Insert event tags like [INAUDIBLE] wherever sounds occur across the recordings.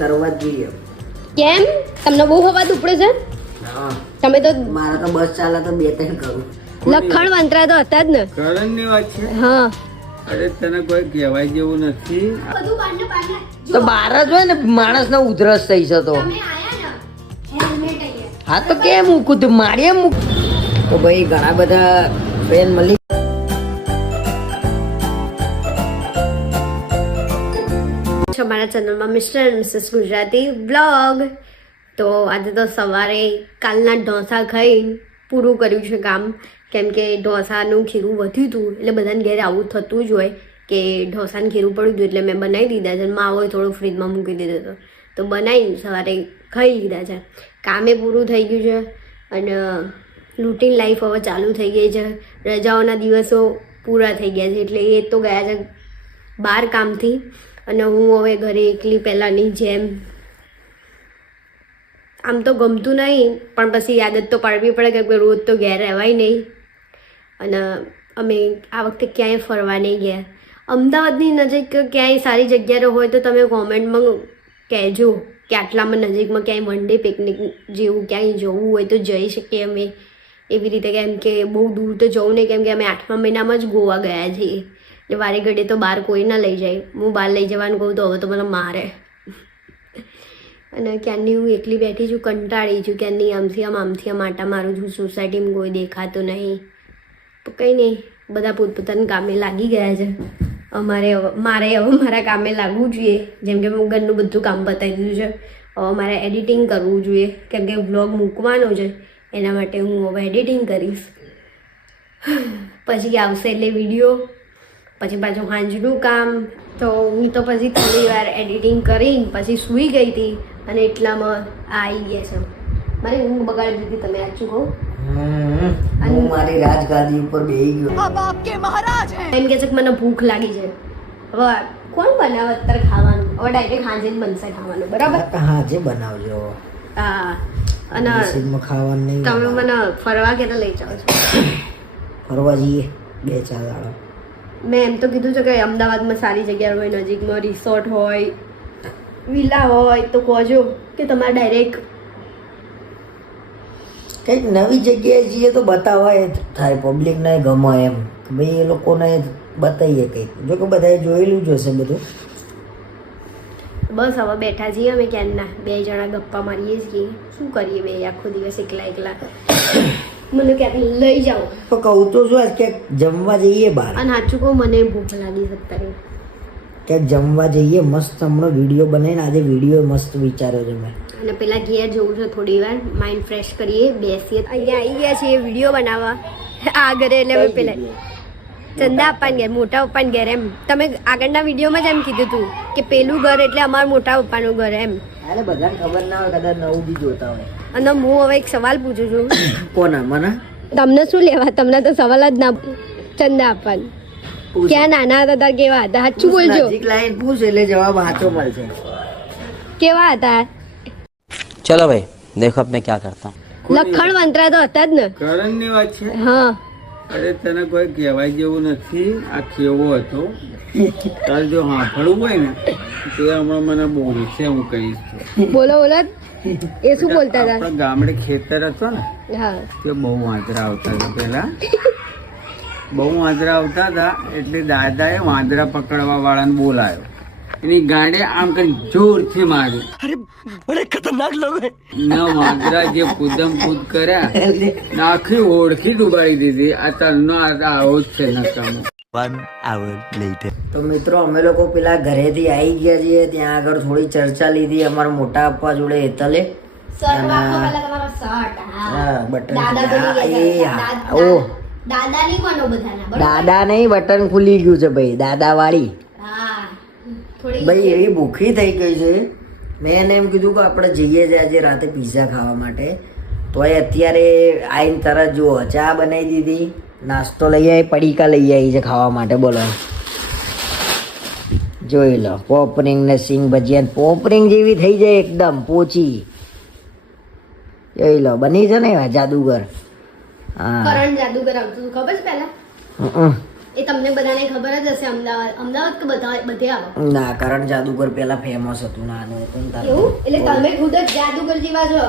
કરવા જ જોઈએ. કેમ? તમને બહુ હવા ઉપડે છે? તમે તો મારા તો બસ ચાલે તો બે ત્રણ કરું. લખણ મંત્રા તો હતા જ ને. કરણની વાત છે? હા. અરે તને કોઈ કહેવાય જેવું નથી. તો બાર જ હોય ને માણસ માણસને ઉધરસ થઈ જતો. હા તો કેમ મૂકું? તું મારી એમ મૂક. તો ભાઈ ઘણા બધા ફ્રેન્ડ મળી ચેનલમાં mister and missus Gujarati blog તો આજે તો સવારે કાલના ઢોસા ખાઈ પૂરું કર્યું છે કામ. કેમ કે ઢોસાનું ખીરું વધ્યું હતું, એટલે બધાને ઘેર આવું થતું જ હોય કે ઢોસાનું ખીરું પડ્યું હતું એટલે મેં બનાવી દીધા છે માવો થોડું ફ્રીજમાં મૂકી દીધો હતો. તો બનાવીને સવારે ખાઈ લીધા છે. કામે પૂરું થઈ ગયું છે અને રૂટીન લાઈફ હવે ચાલુ થઈ ગઈ છે. રજાઓના દિવસો પૂરા થઈ ગયા છે, એટલે એ તો ગયા છે બહાર કામથી. અને હું હવે ઘરે એકલી પહેલાંની જેમ. આમ તો ગમતું નહીં, પણ પછી આદત તો પાડવી પડે કે રોજ તો ઘેર રહેવાય નહીં. અને અમે આ વખતે ક્યાંય ફરવા નહીં ગયા. અમદાવાદની નજીક ક્યાંય સારી જગ્યાએ હોય તો તમે કોમેન્ટમાં કહેજો કે આટલામાં નજીકમાં ક્યાંય વન ડે પિકનિક જેવું ક્યાંય જવું હોય તો જઈ શકીએ અમે. એવી રીતે કેમ કે બહુ દૂર તો જવું નહીં, કેમ કે અમે આઠમા મહિનામાં જ ગોવા ગયા છીએ. એટલે વારે ઘડીએ તો બહાર કોઈ ના લઈ જાય. હું બહાર લઈ જવાનું કહું તો હવે તો મને મારે. અને ક્યારની હું એકલી બેઠી છું, કંટાળી છું ક્યારની આમથી આમ આમથી આમ આટા મારું છું, સોસાયટીમાં કોઈ દેખાતું નહીં. તો કંઈ નહીં, બધા પોતપોતાના કામે લાગી ગયા છે. અમારે મારે હવે મારા કામે લાગવું જોઈએ. જેમ કે હું ઘરનું બધું કામ બતાવી દીધું છે. હવે મારે એડિટિંગ કરવું જોઈએ. કેમ કે વ્લોગ મૂકવાનો છે, એના માટે હું હવે એડિટિંગ કરીશ. પછી આવશે એટલે વીડિયો. પછી પાછું હાંજનું કામ તો હું તો પછી થોડી વાર એડિટિંગ કરીને પછી સૂઈ ગઈ હતી અને એટલામાં આ આવી ગયા છે. મારી ઊંઘ બગાડી દીધી તમે આચું કહું. અને હું મારી રાજગાદી ઉપર બેહી ગયો. એમ કે છે કે મને ભૂખ લાગી છે. હવે કોણ બનાવે અત્યારે ખાવાનું? હવે ડાયરેક્ટ હાંજે જ બનશે ખાવાનું બરાબર? હાજે બનાવજો. હા અને ખાવાનું તમે મને ફરવા કેતા લઈ જાઓ છો? ફરવા જઈએ બે ચાર દાડો. મેં એમ તો કીધું છે કે અમદાવાદમાં સારી જગ્યા હોય નજીકમાં રિસોર્ટ હોય વિલા હોય તો કહોજો કે તમારે ડાયરેક્ટ કંઈક નવી જગ્યાએ જઈએ તો બતાવાય થાય પબ્લિકને ગમે એમ. ભાઈ એ લોકોને બતાવીએ કંઈક. જો કે બધાએ જોયેલું જ હશે બધું. બસ હવે બેઠા છીએ અમે ક્યારના. બે જણા ગપ્પા મારીએ છીએ. શું કરીએ બે આખો દિવસ એકલા એકલા? મને ક્યાંક લઈ જાઓ. તો કહું તો શું આજ ક્યાંક જમવા જઈએ બહાર. અને સાચું કહું મને ભૂખ લાગી અત્યારે. ક્યાંક જમવા જઈએ મસ્ત હમણાં વીડિયો બનાવીને આજે વીડિયો મસ્ત વિચાર્યો છે મેં. અને પેલા ઘેર જવું છે થોડી વાર માઇન્ડ ફ્રેશ કરીએ બેસીએ. અહીંયા આવી ગયા છે વીડિયો બનાવવા. આ ઘરે એટલે પેલા ચંદા આપવાને ઘેર મોટા પપ્પાને ઘેર એમ. તમે આગળના વિડીયોમાં જ એમ કીધું હતું કે પેલું ઘર એટલે અમારા મોટા પપ્પાનું ઘર એમ. અરે બધાને ખબર ના હોય કદાચ નવું બી જોતા હોય. અને હું હવે એક સવાલ પૂછું છું. કોના મને? તમને શું લેવા? તમને તો સવાલ જ ના ચંદા આપવાની. ક્યાં નાના હતા તાર કેવા હતા? સાચું બોલજો. લાઈન પૂછ એટલે જવાબ સાચો મળશે. કેવા હતા? ચલો ભાઈ દેખો અબ મેં ક્યાં કરતા. લખણ મંત્રા તો હતા જ ને. કરણની વાત છે? હા. અરે તને કોઈ કહેવાય જેવું નથી. આ કેવો હતો? તારે જો હાંફળવું હોય ને તે હમણાં મને બોલશે હું કહીશ બોલો બોલો એ શું બોલતા હતા? આપણા ગામડે ખેતર હતો ને હા. તે બહુ વાંદરા આવતા હતા પેલા બહુ વાંદરા આવતા હતા એટલે દાદાએ વાંદરા પકડવા વાળાને બોલાયો. એની ગાંડે આમ કરી જોરથી માર્યું. ના વાંદરા જે કુદમ કૂદ કર્યા નાખી આખી ઓળખી ડુબાડી દીધી. આ તરનો આ આવો જ છે નકામો. તો મિત્રો અમે લોકો પેલા ઘરેથી આવી ગયા છીએ. ત્યાં આગળ થોડી ચર્ચા લીધી અમારા મોટા પપ્પા જોડે હેતલે. હા. બટન હા, એ હા. ઓ. દાદા નહીં માનો બધાના બરાબર? દાદા નહીં બટન ખુલી ગયું છે ભાઈ દાદા વાળી ભાઈ એવી ભૂખી થઈ ગઈ છે. મેં એને એમ કીધું કે આપણે જઈએ છે આજે રાતે પીઝા ખાવા માટે. તો એ અત્યારે આવીને તરત જુઓ ચા બનાવી દીધી. નાસ્તો લઈ આવી પડીકા લઈ આવી છે ખાવા માટે બોલો. જોઈ લો પોપરિંગ ને સિંગ ભજીયા પોપરિંગ જેવી થઈ જાય એકદમ પોચી. જોઈ લો બની છે ને જાદુગર? હા. કરણ જાદુગર આવતું ખબર છે પહેલા? એ તમને બધાને ખબર જ હશે અમદાવાદ અમદાવાદ કે બધા બધે આવો? ના કરણ જાદુગર પેલા ફેમસ હતું નાનું ને. એવું? એટલે તમે ખુદ જ જાદુગર જેવા છો.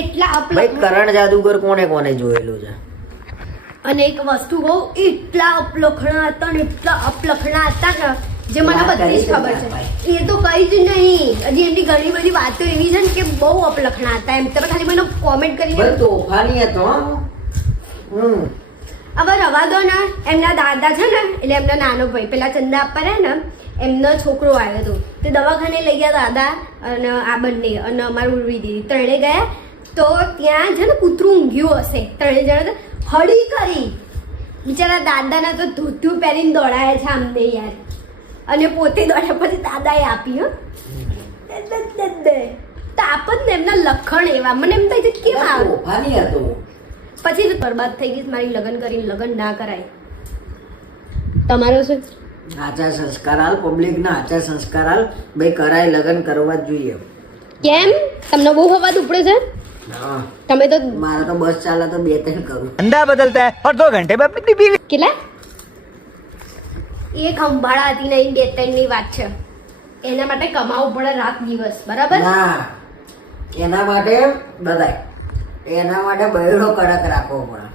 એટલા ભાઈ કરણ જાદુગર કોને કોને જોયેલું છે? અને એક વસ્તુ બહુ એટલા અપલખણા હતા ને એટલા અપલખણા હતા ને જે મને બધી જ ખબર છે. એ તો કઈ જ નહીં. હજી એમની ઘણી બધી વાતો એવી છે ને કે બહુ અપલખણા હતા એમ. તમે ખાલી મને કોમેન્ટ કરી તોફાની હતો હવે રવા દો ને. એમના દાદા છે ને એટલે એમના નાનો ભાઈ. પેલા ચંદા આપવા રહે ને એમનો છોકરો આવ્યો હતો. તે દવાખાને લઈ ગયા દાદા અને આ બંને અને અમારું ઉર્વી દીદી. ત્રણે ગયા તો ત્યાં છે ને કૂતરું ઊંઘ્યું હશે. ત્રણે જણા હળી કરી. બિચારા દાદાના તો ધોતું પહેરીને દોડાયા છે અમને યાર. અને પોતે દોડ્યા પછી દાદાએ આપી હો. તો આપ જ ને એમના લખણ એવા. મને એમ થાય છે કેવા આવે? તોફાની હતો. પછી તો બરબાદ થઈ ગઈ મારી લગ્ન કરીને લગ્ન ના કરાય. તમારો શું? આચાર સંસ્કાર હાલ પબ્લિક ના આચાર સંસ્કાર હાલ. ભાઈ કરાય લગ્ન કરવા જ જોઈએ. કેમ? તમને બહુ અવાજ ઉપડે છે? તમે તો મારે તો બસ ચાલે તો બે ત્રણ કરું अंडा बदलता है और दो घंटे में अपनी बीवी કેટલા એક અંબાળા હતી નહીં બે ત્રણની વાત છે એના માટે કમાવું પડે રાત દિવસ બરાબર ના એના માટે બધાય એના માટે બૈરો કડક રાખવો પડે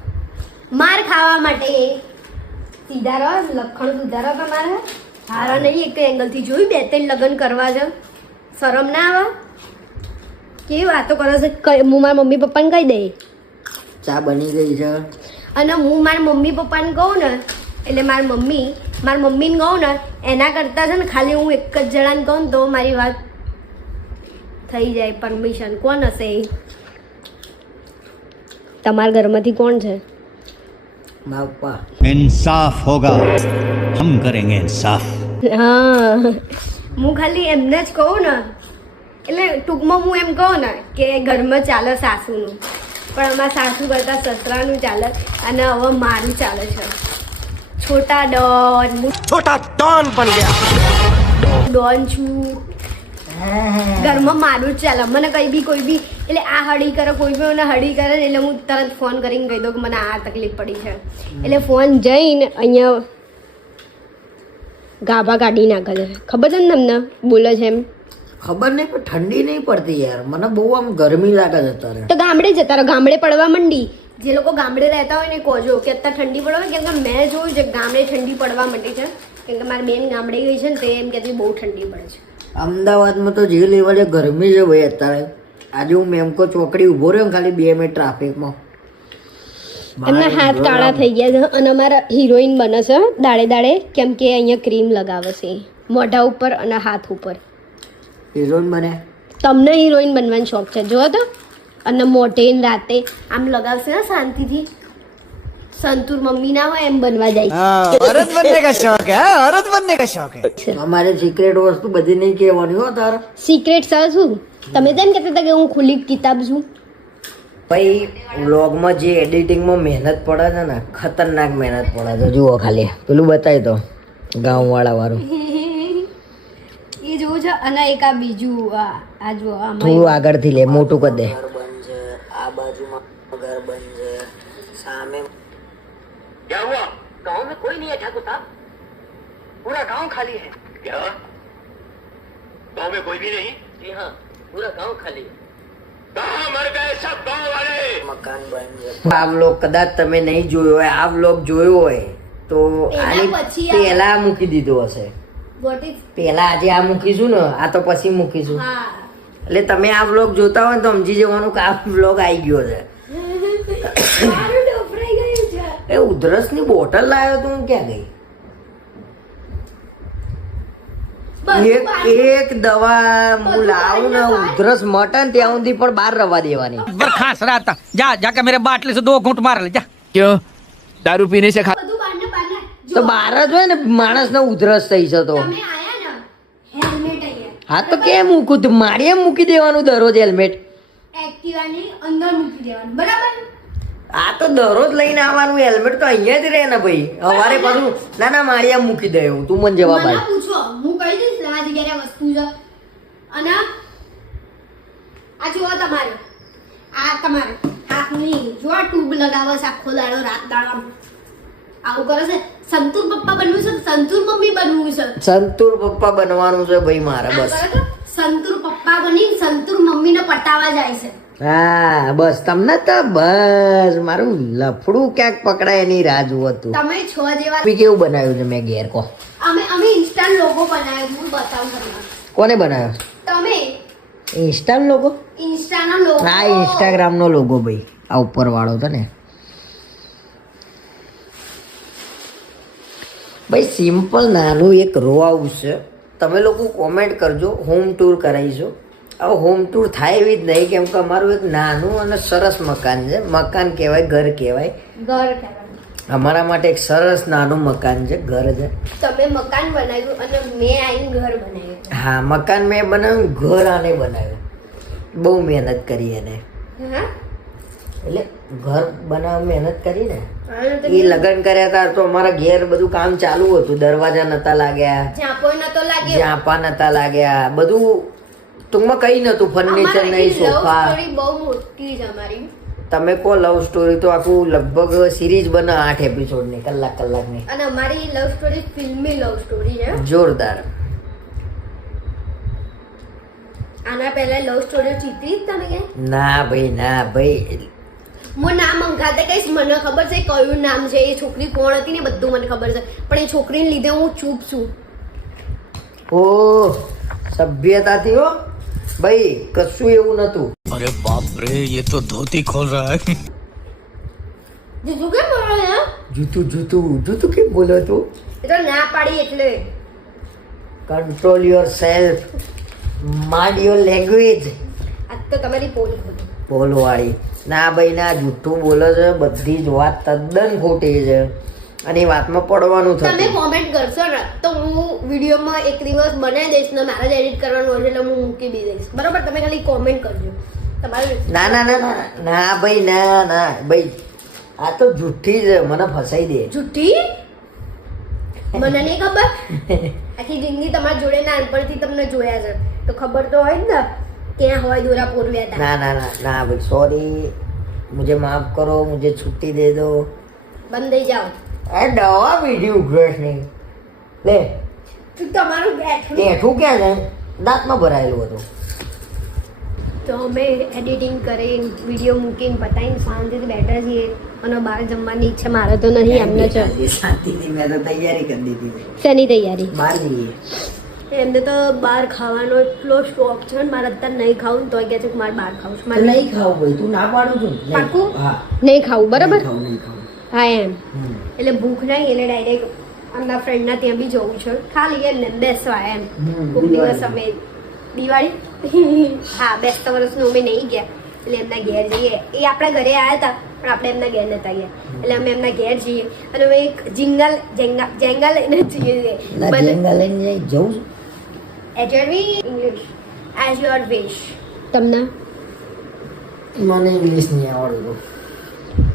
માર ખાવા માટે સીધારો લખણ સુધારો તમારે હારા નહીં એક એંગલથી જોયું બે ત્રણ લગ્ન કરવા છે શરમ ના આવે કેવી વાતો કરો છો? હું મારા મમ્મી પપ્પાને કહી દે ચા બની ગઈ છે. અને હું મારા મમ્મી પપ્પાને કહું ને એટલે મારી મમ્મી મારી મમ્મીને કહું ને એના કરતાં છે ને ખાલી હું એક જ જણાને કહું ને તો મારી વાત થઈ જાય પરમિશન કોણ હશે એ? તમારા ઘરમાંથી કોણ છે? ઇન્સાફ હોગા. હમ કરેંગે ઇન્સાફ. હા. હું ખાલી એમને જ કહું ને એટલે ટૂંકમાં હું એમ કહું ને કે ઘરમાં ચાલે સાસુનું. પણ અમારા સાસુ કરતાં સસરાનું ચાલે અને હવે મારું ચાલે છે. છોટા ડોન. છોટા ડોન બન ડોન છું. ઘરમાં મારું જ ચાલે. મને કંઈ બી કોઈ બી એટલે આ હળી કરે કોઈ બી મને હળી કરે એટલે હું તરત ફોન કરીને કહી દઉં કે મને આ તકલીફ પડી છે. એટલે ફોન જઈને અહીંયા ગાભા કાઢી નાખે છે ખબર છે ને તમને? બોલે છે એમ. ખબર નહીં પણ ઠંડી નહીં પડતી યાર. મને બહુ આમ ગરમી લાગે છે અત્યારે. તો ગામડે જતા રહો ગામડે પડવા માંડી. જે લોકો ગામડે રહેતા હોય ને કોજો કે અત્યારે ઠંડી પડવા કેમ કે મેં જોયું છે કે ગામડે ઠંડી પડવા માંડી છે. કેમ કે મારી બેન ગામડે ગઈ છે ને તે એમ કહેતી બહુ ઠંડી પડે છે. અમદાવાદમાં તો જે લેવલે ગરમી છે ભાઈ અત્યારે. આજે હું મેમકો ચોકડી ઊભો રહ્યો ખાલી બે મિનિટ ટ્રાફિકમાં. એમના હાથ કાળા થઈ ગયા છે. અને અમારા હિરોઈન બને છે દાડે દાડે કેમ કે અહીંયા ક્રીમ લગાવે છે. મોઢા ઉપર અને હાથ ઉપર. હિરોઈન બને તમને હિરોઈન બનવાનો શોખ છે જો તો અને મોઢે ને રાતે આમ લગાવશે ને શાંતિથી સંતુર મમ્મી ના હોય એમ બનવા જાય हाँ, औरत बनने का शौक है हाँ, औरत बनने का शौक है અમારે સિક્રેટ વસ્તુ બધી નહીં કહેવાની હો તાર સિક્રેટ સર શું તમે તેમ કહેતા હતા કે હું ખુલ્લી કિતાબ છું ભાઈ વ્લોગમાં જે એડિટિંગમાં મહેનત પડે છે ને ખતરનાક મહેનત પડે છે જુઓ ખાલી પેલું બતાવી તો ગામવાળા વાળું એ જોવું છે અને એક આ બીજું આ આ જો આમાં થોડું આગળથી લે મોટું કરી દે આ બાજુમાં ઘર બંધ છે સામે क्या हुआ गांव में कोई नहीं है ठाकुर साहब पूरा गांव खाली है क्या गांव में कोई भी नहीं जी हाँ पूरा गांव खाली है कहाँ मर गए सब गांव वाले મકાન બંધ છે આ વ્લોગ કદાચ તમે નહીં જોયો હોય આ વ્લોગ જોયો હોય તો એના આની પછી આ- પહેલા મૂકી દીધો હશે પેલા આજે આ મૂકીશું ને આ તો પછી મૂકીશું. એટલે તમે આ વ્લોગ જોતા હોય તો સમજી જવાનું કે આ વ્લોગ આવી ગયો છે. એ ઉધરસની બોટલ લાવ્યો તું ક્યાં ગઈ? એક એક દવા હું લાવું ને ઉધરસ મટન ત્યાં સુધી પણ બહાર રવા દેવાની. બરખાસ રાતા. જા જા કે મેરે બાટલે સે દો ઘૂંટ માર જા. ક્યો? દારૂ પીને છે ખા તો બહાર જ હોય ને માણસને ઉધરસ થઈ છે તો તમે આયા ને હેલ્મેટ અહીંયા હા તો કેમ મૂકું? તું મારી એમ મૂકી દેવાનું દરરોજ હેલ્મેટ આ તો દરરોજ લઈને આવવાનું હેલ્મેટ તો અહીંયા જ રહે ને ભાઈ. અમારે પાછું ના ના મારી એમ મૂકી દે હું તું મને જવાબ આપ. પૂછો હું કહી દઈશ આ જગ્યાએ વસ્તુ છે. અને આ જુઓ તમારે. આ તમારે. હાથની જો આ ટ્યુબ લગાવો છે આખો દાડો રાત દાડો આમ. આવું કરે છે? સંતુર પપ્પા બનવું છે સંતુર મમ્મી બનવું છે. સંતુર પપ્પા બનવાનું છે ભાઈ મારે બસ. સંતુર પપ્પા બની સંતુર મમ્મીને પટાવા જાય છે. હા બસ. તમને તો બસ. મારું લફડું ક્યાંક પકડાય એની રાહ જુઓ હતું તમે છો જેવા કેવું બનાવ્યું છે મેં ઘેર? કો અમે અમે ઇન્સ્ટાન્ટ લોગો બનાવ્યો હું બતાવું તમને. કોને બનાવ્યો? તમે? ઇન્સ્ટા લોગો ઇન્સ્ટાનો લોગો હા ઇન્સ્ટાગ્રામ નો લોગો ભાઈ. આ ઉપર વાળો હતો ને. ભાઈ સિમ્પલ નાનું એક રો હાઉસ છે. તમે લોકો કોમેન્ટ કરજો હોમ ટૂર કરાવીશું. હવે હોમ ટૂર થાય એવી જ નહીં કેમ કે અમારું એક નાનું અને સરસ મકાન છે. મકાન કહેવાય ઘર કહેવાય. ઘર અમારા માટે એક સરસ નાનું મકાન છે ઘર છે. તમે મકાન બનાવ્યું અને મેં આવીને ઘર બનાવ્યું. હા મકાન મેં બનાવ્યું ઘર આને બનાવ્યું. બહુ મહેનત કરી એને. હા? એટલે ઘર બનાવવા મહેનત કરી ને એ લગ્ન કર્યા હતા તો અમારા ઘેર બધું કામ ચાલુ હતું. દરવાજા નતા લાગ્યા ઝાંપો નતો લાગ્યા? બધું ટૂંકમાં કઈ નતું ફર્નિચર નહીં સોફા. બહુ મોટી જ અમારી. તમે કહો લવ સ્ટોરી તો આખું લગભગ સિરીઝ બને આઠ એપિસોડની કલાક કલાકની. અને અમારી લવ સ્ટોરી ફિલ્મી લવ સ્ટોરી છે. જોરદાર. આના પહેલા લવ સ્ટોરી ચિત્રી તમે કે ના ભાઈ ના ભાઈ. હું નામ અંગાતે કહીશ મને ખબર છે કયું નામ છે એ છોકરી કોણ હતી ને બધું મને ખબર છે. પણ એ છોકરીને લીધે હું ચૂપ છું. ઓ સભ્યતાથી હો. ભાઈ કશું એવું નતું. અરે બાપ રે એ તો ધોતી ખોલ રહા હે. જૂતું કેમ બોલો યાર જૂતું જૂતું જૂતું કેમ બોલો તું એ તો ના પાડી એટલે. Control yourself mind your language આ તો તમારી પોલી ખોટી. બોલવાળી ના ભાઈ ના જૂઠું બોલે છે બધી જ વાત તદ્દન ખોટી છે. અને એ વાતમાં પડવાનું તમે કોમેન્ટ કરશો ને તો હું વિડીયોમાં એક દિવસ બનાવી દઈશ ને મારે જ એડિટ કરવાનું હોય એટલે હું મૂકી બી દઈશ. બરોબર? તમે ખાલી કોમેન્ટ કરજો. તમારે ના ના ના ના ના ભાઈ ના ના. ભાઈ આ તો જૂઠી છે મને ફસાઈ દે. જુઠ્ઠી? મને નહીં ખબર? [LAUGHS] આખી જિંદગી તમારી જોડે નાનપણથી તમને જોયા છે. તો ખબર તો હોય જ ને. ત્યાં હોય દોરાપુર પૂરવ્યા ના ના ના ના ભાઈ સોરી મુજે માફ કરો મુજે છુટ્ટી દે દો. બંધ થઈ જાઓ. એ દવા બીજી ઉઘરસ નહીં લે. તું તમારું બેઠું. બેઠું ક્યાં છે? દાંતમાં ભરાયેલું હતું. તો અમે એડિટિંગ કરી વીડિયો મૂકીને પતાવીને શાંતિથી બેઠા છીએ. અને બહાર જમવાની ઈચ્છા મારે તો નથી એમને છે શાંતિથી મેં તો તૈયારી કરી દીધી શેની તૈયારી? બહાર જઈએ. એમને તો બહાર ખાવાનો એટલો શોખ છે ને મારે અત્યારે નહીં ખાવું તો કહે છે કે મારે બહાર ખાવું છું. મારે નહીં ખાવું ભાઈ તું ના પાડું છું. પાક્કું? હા. નહીં ખાવું બરાબર? હા એમ. એટલે ભૂખ નહીં એટલે ડાયરેક્ટ આમના ફ્રેન્ડના ત્યાં બી જવું છે. ખાલી એમને બેસવા એમ. કોઈક દિવસ અમે દિવાળી? [LAUGHS] હા બેસતા વર્ષનું અમે નહીં ગયા. એટલે એમના ઘેર જઈએ. એ આપણા ઘરે આવ્યા હતા પણ આપણે એમના ઘેર નતા ગયા. એટલે અમે એમના ઘેર જઈએ. અને અમે એક જિંગલ જેંગા જેંગા લઈને જઈએ. જવું એજરવી ઇંગ્લિશ એઝ યોર વિશ તમને? મને ઇંગ્લિશ નહીં આવડતું.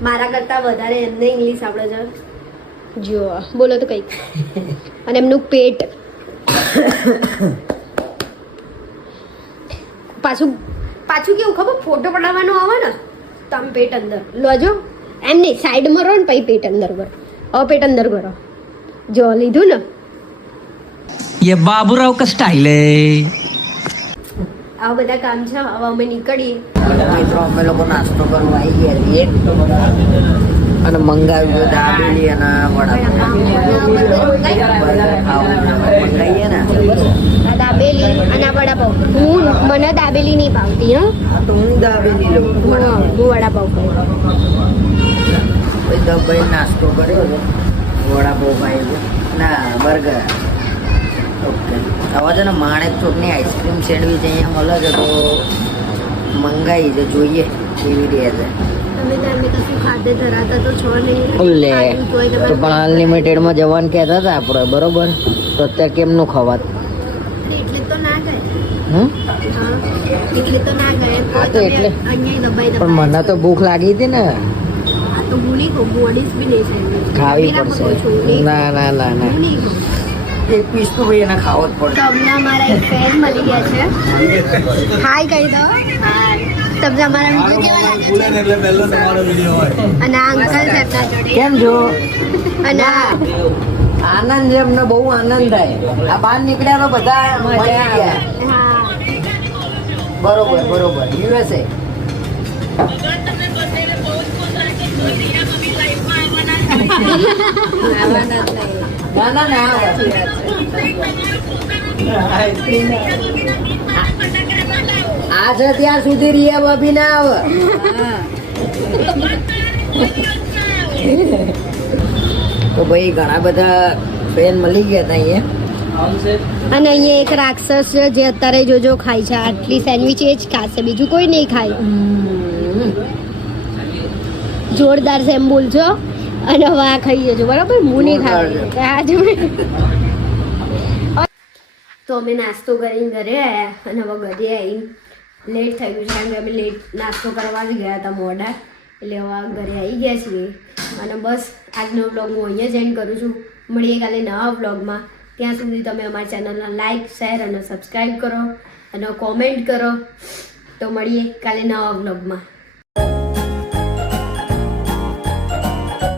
મારા કરતાં વધારે એમને ઇંગ્લિશ આવડે છે. જો બોલો તો કંઈક. અને એમનું પેટ. પાછું પાછું કેવું ખબર? ફોટો પડાવવાનો આવે ને તમે પેટ અંદર. લોજો એમ નહીં સાઈડમાં રહો ને પછી પેટ અંદર કરો હવે પેટ અંદર કરો જો લીધું ને? ये बाबूराव का स्टाइल है આવા બધા કામ છે હવે અમે નીકળીએ મિત્રો અમે લોકો નાસ્તો કરવા આવી ગયા છીએ અને મંગાવ્યું છે દાબેલી અને વડાપાઉં બર્ગર ખાવું મંગાવીએ ને આ દાબેલી અને આ વડાપાઉં હું મને દાબેલી નહીં ભાવતી હા હા તો હું દાબેલી લઉં હું હું વડાપાઉં ખાઉં પછી દબાઈ નાસ્તો કર્યો છે વડાપાઉં ખાઈ છે ના બર્ગર ઓકે હવે છે ને માણેક ચોકની આઈસ્ક્રીમ સેન્ડવિચ અહીંયા મળે છે તો મંગાવી છે જોઈએ કેવી રીતે છે. તો પણ અનલિમિટેડમાં જવાનું કહેતા હતા આપણે બરોબર? તો અત્યારે કેમનું ખવાત? પણ મને તો ભૂખ લાગી હતી ને. ખાવી પડશે. ના ના ના ના. નહીં કહું એક પીસ તો ભાઈ એને ખાવો જ પડે. તમને અમારા એક ફ્રેન્ડ મળી ગયા છે. હાય કહી દો. હાય તમને અમારા વીડિયો કેવા લાગે અને આ અંકલ છે એમના જોડે. કેમ છો? અને આ આનંદ છે અમને બહુ આનંદ થાય. આ બહાર નીકળ્યા તો બધા મજા ગયા. બરોબર બરોબર. યુએસએ. [LAUGHS] ના ના ના આ છે ત્યાં સુધી રિયા ભાભી ના આવે. તો ભાઈ ઘણા બધા ફેન મળી ગયા હતા અહીંયા. અને અહીંયા એક રાક્ષસ છે જે અત્યારે જોજો ખાય છે આટલી સેન્ડવિચ એ જ ખાશે બીજું કોઈ નહીં ખાય. જોરદાર સેમ્બુલ બોલજો અને વા ખાઈ જજો બરાબર? હું નહીં ખાવ આ જો તો અમે નાસ્તો કરીને ઘરે આવ્યા અને હવે ઘરે આવીને લેટ થઈ ગયું છે કારણ કે અમે લેટ નાસ્તો કરવા જ ગયા હતા મોડા. એટલે હવે ઘરે આવી ગયા છીએ. અને બસ આજનો વ્લોગ હું અહીંયા જ એન્ડ કરું છું. મળીએ કાલે નવા બ્લોગમાં ત્યાં સુધી તમે અમારી ચેનલને લાઇક શેર અને સબસ્ક્રાઈબ કરો અને કોમેન્ટ કરો. તો મળીએ કાલે નવા વ્લોગમાં